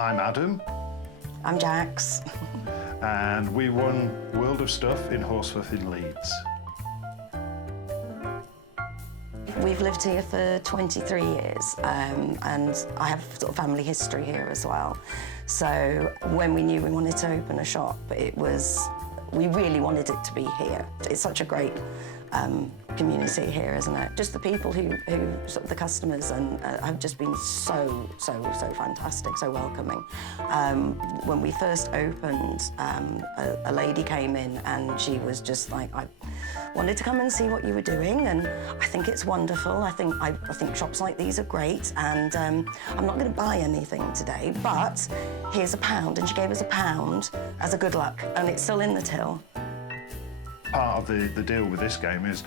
I'm Adam. I'm Jax. And we run World of Stuff in Horsforth in Leeds. We've lived here for 23 years, and I have sort of family history here as well. So when we knew we wanted to open a shop, we really wanted it to be here. It's such a great community here, isn't it? Just the people who sort of the customers have just been so fantastic, so welcoming. When we first opened, a lady came in and she was just like, I wanted to come and see what you were doing, and I think it's wonderful. I think shops like these are great, and I'm not going to buy anything today, but here's £1, and she gave us £1 as a good luck, and it's still in the till. Part of the deal with this game is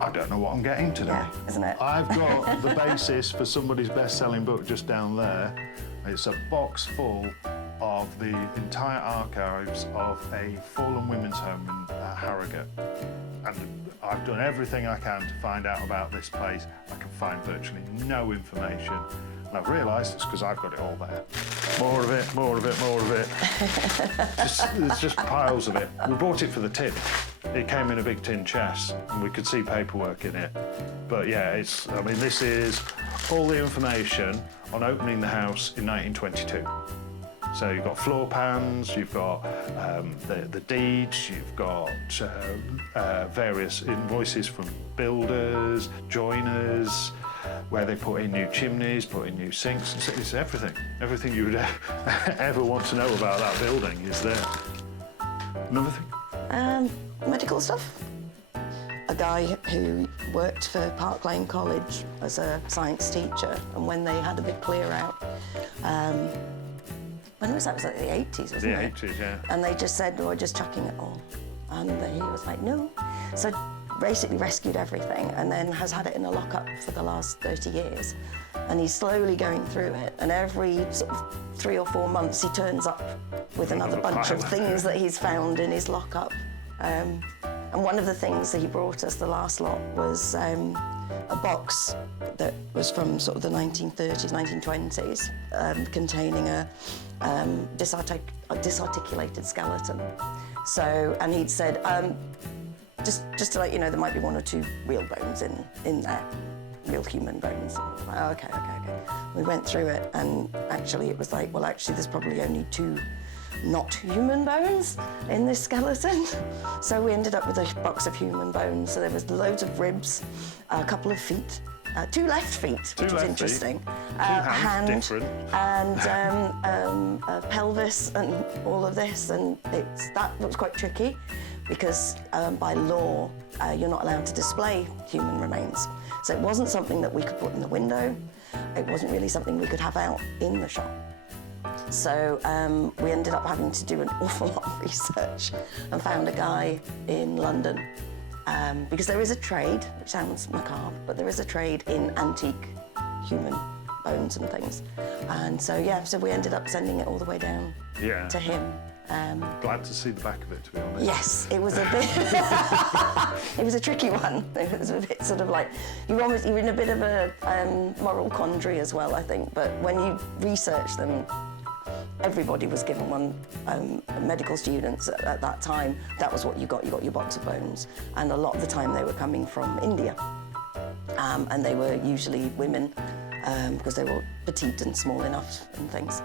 I don't know what I'm getting today. Yeah, isn't it? I've got the basis for somebody's best-selling book just down there. It's a box full of the entire archives of a fallen women's home in Harrogate. And I've done everything I can to find out about this place. I can find virtually no information. And I've realised it's because I've got it all there. More of it, more of it, more of it. There's just piles of it. We bought it for the tin. It came in a big tin chest, and we could see paperwork in it. But yeah, this is all the information on opening the house in 1922. So you've got floor plans, you've got the deeds, you've got various invoices from builders, joiners, where they put in new chimneys, put in new sinks. It's everything. Everything you would ever want to know about that building is there. Another thing? Medical stuff. A guy who worked for Park Lane College as a science teacher, and when they had a big clear out, when was that? It was like the 80s, wasn't it? The 80s, yeah. And they just said, we're just chucking it all. And he was like, no. So basically rescued everything, and then has had it in a lockup for the last 30 years. And he's slowly going through it, and every sort of 3 or 4 months he turns up with another bunch of things that he's found in his lockup. And one of the things that he brought us, the last lot, was a box that was from sort of the 1930s, 1920s, containing a disarticulated skeleton. So, and he'd said, just to let you know, there might be 1 or 2 real bones in there, real human bones. Like, oh, okay. We went through it, and actually it was like, well, actually there's probably only 2 not human bones in this skeleton. So we ended up with a box of human bones. So there was loads of ribs, a couple of feet, 2 left feet, which was interesting. 2 hands, different. And a pelvis and all of this. And that was quite tricky because by law, you're not allowed to display human remains. So it wasn't something that we could put in the window. It wasn't really something we could have out in the shop. So we ended up having to do an awful lot of research and found a guy in London, because there is a trade, which sounds macabre, but there is a trade in antique human bones and things. And so, yeah, so we ended up sending it all the way down to him. Glad to see the back of it, to be honest. Yes, it was a bit... it was a tricky one. It was a bit sort of like... You're in a bit of a moral quandary as well, I think. But when you research them, everybody was given one. Medical students at that time, that was what you got. You got your box of bones. And a lot of the time they were coming from India. And they were usually women, because they were petite and small enough and things.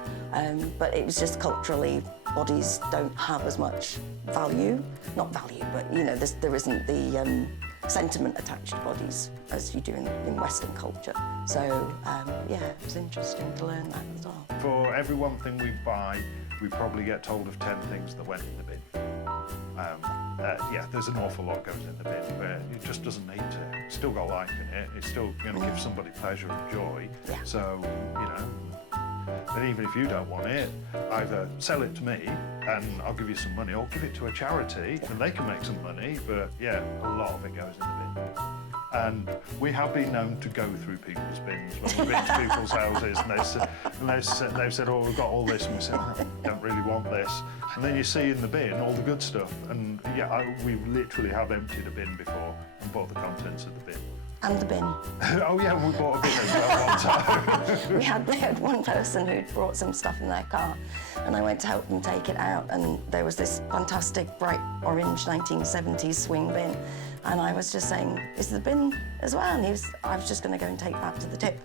But it was just culturally, bodies don't have as much value. Not value, but, you know, there isn't the sentiment attached to bodies as you do in Western culture. So, yeah, it was interesting to learn that as well. For every one thing we buy, we probably get told of 10 things that went in the bin. Yeah, there's an awful lot goes in the bin, but it just doesn't need to. It's still got life in it. It's still going to give somebody pleasure and joy. Yeah. So, you know, and even if you don't want it, either sell it to me and I'll give you some money, or give it to a charity and they can make some money. But yeah, a lot of it goes in the bin. And we have been known to go through people's bins when we've been to people's houses, and they've said, oh, we've got all this, and we said, oh, I don't really want this. And then you see in the bin all the good stuff, and yeah, we literally have emptied a bin before and bought the contents of the bin. And the bin. Oh yeah, we bought a bin as well one time. We had one person who'd brought some stuff in their car, and I went to help them take it out, and there was this fantastic bright orange 1970s swing bin, and I was just saying, is the bin as well? And I was just going to go and take that to the tip.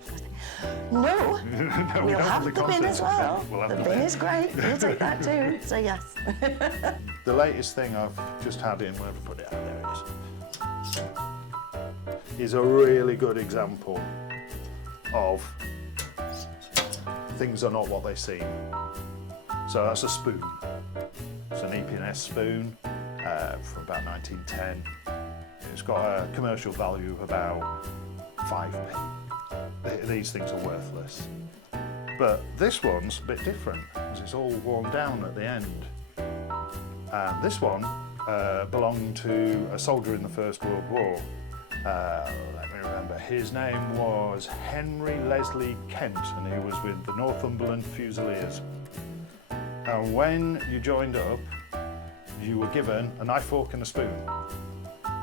No, No, we'll have the bin as well. We'll have the the bin bin. is great, we'll take that too, so yes. The latest thing I've just had in, where have I put it out? There it is a really good example of things are not what they seem. So that's a spoon. It's an EP&S spoon from about 1910. It's got a commercial value of about 5p. These things are worthless. But this one's a bit different because it's all worn down at the end. And this one belonged to a soldier in the First World War. Let me remember, his name was Henry Leslie Kent, and he was with the Northumberland Fusiliers. And when you joined up, you were given a knife, fork and a spoon,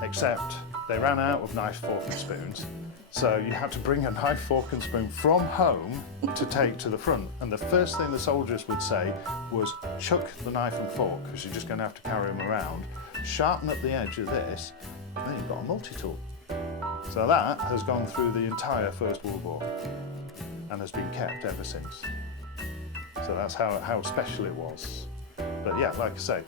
except they ran out of knife, fork and spoons, so you had to bring a knife, fork and spoon from home to take to the front. And the first thing the soldiers would say was, chuck the knife and fork, because you're just going to have to carry them around, sharpen up the edge of this, and then you've got a multi-tool. So that has gone through the entire First World War and has been kept ever since. So that's how special it was. But yeah, like I say,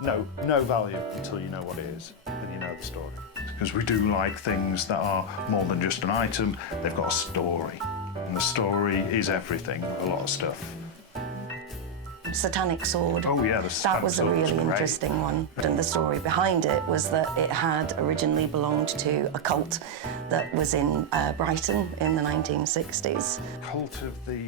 no value until you know what it is and you know the story. Because we do like things that are more than just an item, they've got a story. And the story is everything, a lot of stuff. Satanic sword. Oh yeah, the That satanic was a sword really great. interesting one. And the story behind it was that it had originally belonged to a cult that was in Brighton in the 1960s. Cult of the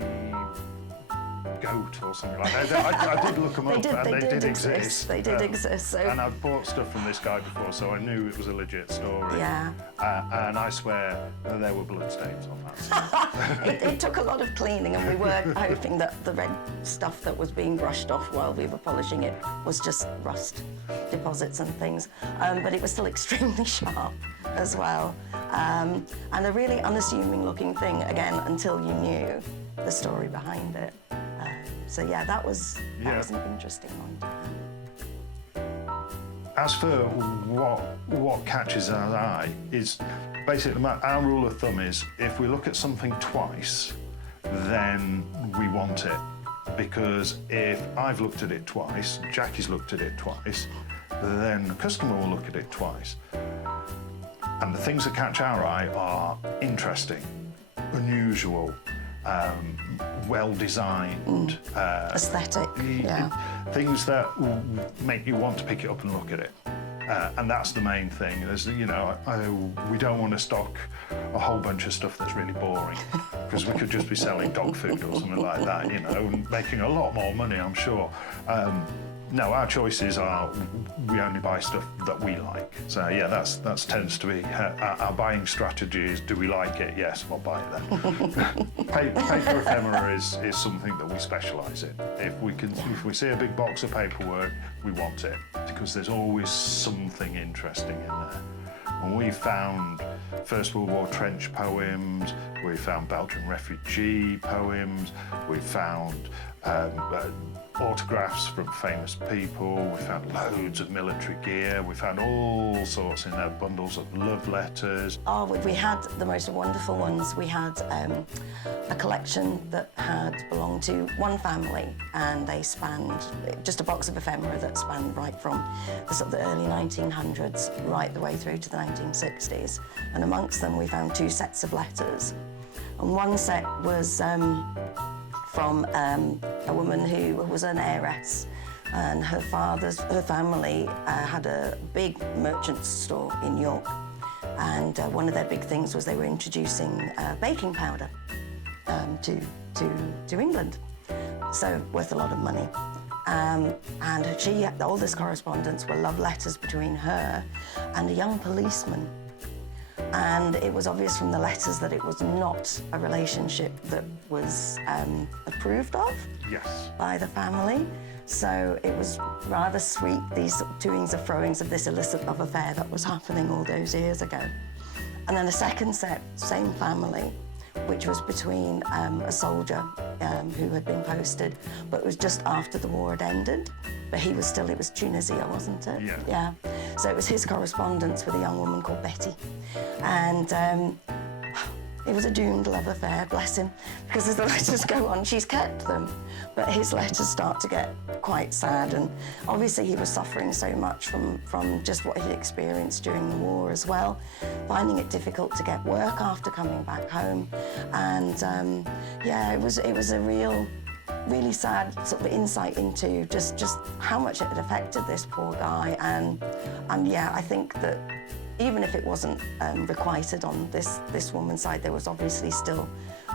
goat or something like that. I did look them up, and they did exist. They did exist. So. And I've bought stuff from this guy before, so I knew it was a legit story. Yeah. And I swear there were bloodstains on that. It took a lot of cleaning, and we were hoping that the red stuff that was being brushed off while we were polishing it was just rust deposits and things. But it was still extremely sharp as well. And a really unassuming looking thing, again, until you knew the story behind it. So yeah, that was an interesting one. As for what catches our eye is basically our rule of thumb is if we look at something twice, then we want it. Because if I've looked at it twice, Jackie's looked at it twice, then the customer will look at it twice. And the things that catch our eye are interesting, unusual, well-designed. Aesthetic, yeah. Things that make you want to pick it up and look at it. And that's the main thing. There's, we don't want to stock a whole bunch of stuff that's really boring, because we could just be selling dog food or something like that, and making a lot more money, I'm sure. No, our choices are we only buy stuff that we like. So yeah, that tends to be our buying strategy is, do we like it? Yes, we'll buy it then. Paper ephemera is something that we specialise in. If we see a big box of paperwork, we want it, because there's always something interesting in there. And we found First World War trench poems, we found Belgian refugee poems, we found autographs from famous people, we found loads of military gear, we found all sorts in there, bundles of love letters. Oh, we had the most wonderful ones. We had a collection that had belonged to one family, and they spanned just a box of ephemera that spanned right from the sort of the early 1900s right the way through to the 1960s. And amongst them we found 2 sets of letters. And one set was from a woman who was an heiress, and her family had a big merchant store in York, and one of their big things was they were introducing baking powder to England, so worth a lot of money. And all this correspondence were love letters between her and a young policeman. And it was obvious from the letters that it was not a relationship that was approved of by the family. So it was rather sweet, these toings and froings of this illicit love affair that was happening all those years ago. And then a second set, same family, which was between a soldier who had been posted, but it was just after the war had ended. But he was still, it was Tunisia, wasn't it? Yeah. Yeah. So it was his correspondence with a young woman called Betty. And it was a doomed love affair, bless him, because as the letters go on, she's kept them. But his letters start to get quite sad, and obviously he was suffering so much from just what he'd experienced during the war as well, finding it difficult to get work after coming back home. And yeah, it was a really sad sort of insight into just how much it had affected this poor guy. And yeah, I think that even if it wasn't requited on this woman's side, there was obviously still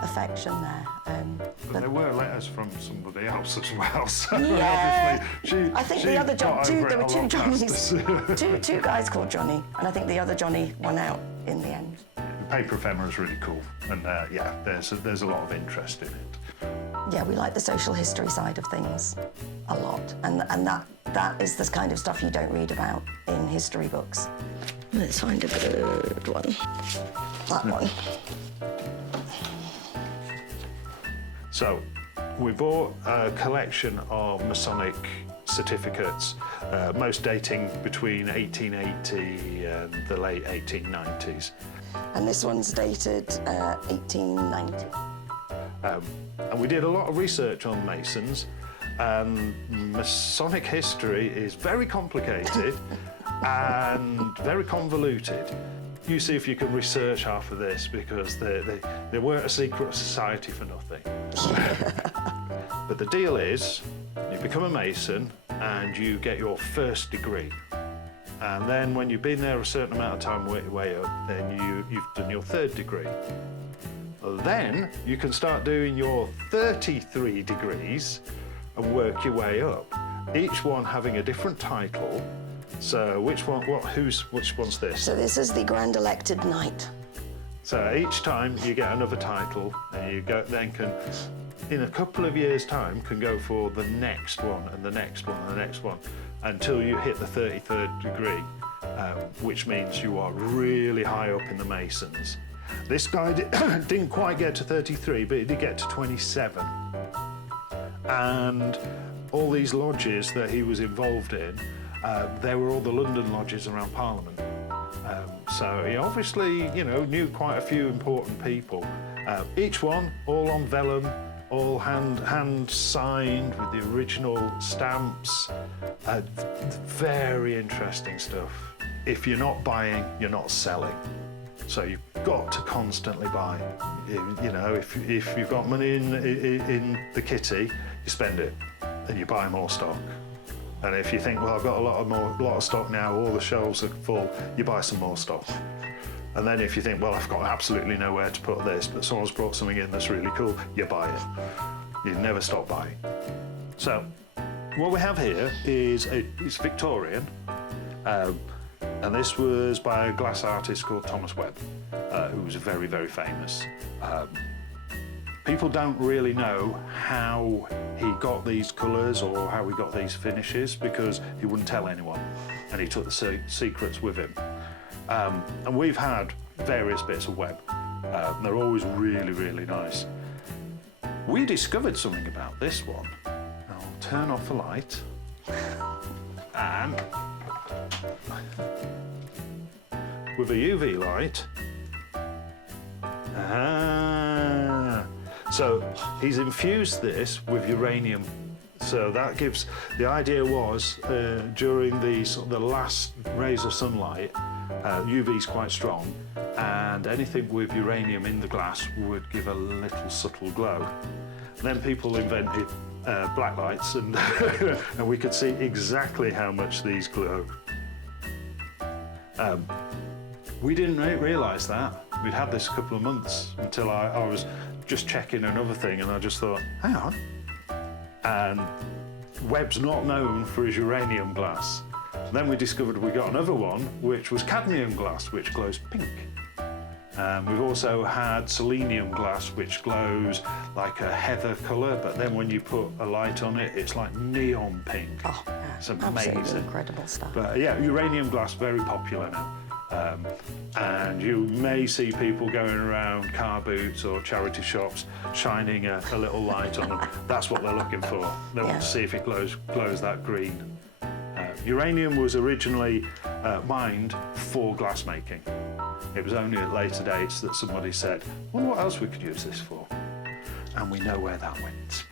affection there. But there were letters from somebody else as well, so yeah, obviously I think the other there were two Johnnies, two guys called Johnny, and I think the other Johnny won out in the end. The paper ephemera is really cool, and yeah, there's a lot of interest in it. Yeah, we like the social history side of things a lot, and that is the kind of stuff you don't read about in history books. Let's find a good one. That one. So, we bought a collection of Masonic certificates, most dating between 1880 and the late 1890s. And this one's dated 1890. And we did a lot of research on Masons, and Masonic history is very complicated and very convoluted. You see if you can research half of this, because they weren't a secret society for nothing. But the deal is, you become a Mason and you get your first degree. And then when you've been there a certain amount of time, work your way up, then you've done your third degree. Then you can start doing your 33 degrees and work your way up, each one having a different title. So which one's this? So this is the Grand Elected Knight. So each time you get another title, and you then can, in a couple of years' time, can go for the next one and the next one and the next one until you hit the 33rd degree, which means you are really high up in the Masons. This guy didn't quite get to 33, but he did get to 27. And all these lodges that he was involved in, they were all the London lodges around Parliament. So he obviously, knew quite a few important people. Each one, all on vellum, all hand signed with the original stamps. Very interesting stuff. If you're not buying, you're not selling. So you've got to constantly buy. If you've got money in the kitty, you spend it and you buy more stock. And if you think, well, I've got a lot of stock now, all the shelves are full, you buy some more stock. And then if you think, well, I've got absolutely nowhere to put this, but someone's brought something in that's really cool, you buy it. You never stop buying. So what we have here is it's Victorian. And this was by a glass artist called Thomas Webb, who was very, very famous. People don't really know how he got these colours or how he got these finishes, because he wouldn't tell anyone, and he took the secrets with him. And we've had various bits of Webb. They're always really, really nice. We discovered something about this one. I'll turn off the light. And with a UV light. So he's infused this with uranium. So that gives, the idea was during the last rays of sunlight, UV is quite strong, and anything with uranium in the glass would give a little subtle glow. And then people invented black lights, and and we could see exactly how much these glow. We didn't realise that. We'd had this a couple of months until I was just checking another thing, and I just thought, hang on. And Webb's not known for his uranium glass. Then we discovered we got another one, which was cadmium glass, which glows pink. We've also had selenium glass, which glows like a heather colour, but then when you put a light on it, it's like neon pink. Oh, yeah. It's amazing. Absolutely incredible stuff. But yeah, uranium glass, very popular now. And you may see people going around car boots or charity shops shining a little light on them. That's what they're looking for. They want to see if it glows that green. Uranium was originally mined for glass making. It was only at later dates that somebody said, wonder what else we could use this for? And we know where that went.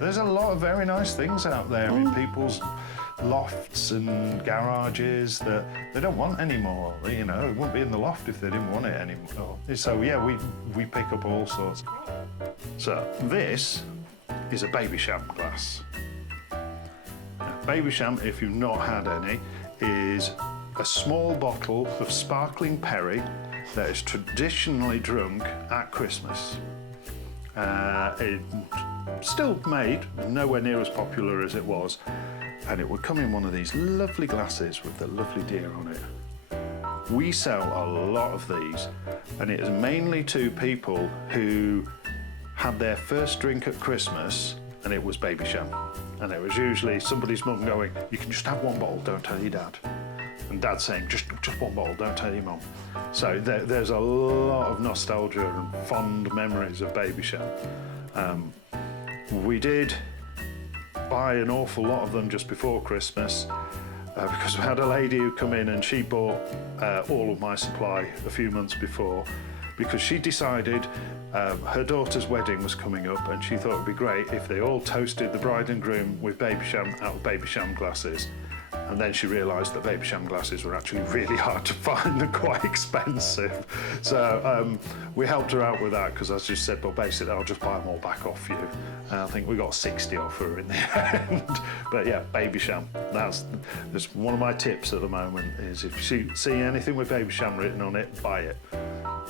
There's a lot of very nice things out there in people's lofts and garages that they don't want anymore. You know, it wouldn't be in the loft if they didn't want it anymore. So yeah, we pick up all sorts. So this is a Babycham glass. Now, Babycham, if you've not had any, is a small bottle of sparkling perry that is traditionally drunk at Christmas. It's still made, nowhere near as popular as it was, and it would come in one of these lovely glasses with the lovely deer on it. We sell a lot of these, and it is mainly to people who had their first drink at Christmas and it was Babycham. And it was usually somebody's mum going, you can just have one bottle, don't tell your dad. And dad saying, just one bottle, don't tell your mum. So there's a lot of nostalgia and fond memories of Babycham. We did buy an awful lot of them just before Christmas because we had a lady who come in and she bought all of my supply a few months before because she decided her daughter's wedding was coming up and she thought it'd be great if they all toasted the bride and groom with Babycham out of Babycham glasses. And then she realised that Babycham glasses were actually really hard to find and quite expensive. So we helped her out with that because I just said, well, basically, I'll just buy them all back off you. And I think we got 60 off her in the end. But yeah, Babycham. That's one of my tips at the moment is if you see anything with Babycham written on it, buy it.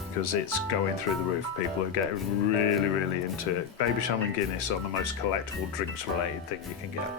Because it's going through the roof. People are getting really, really into it. Babycham and Guinness are the most collectible drinks-related thing you can get.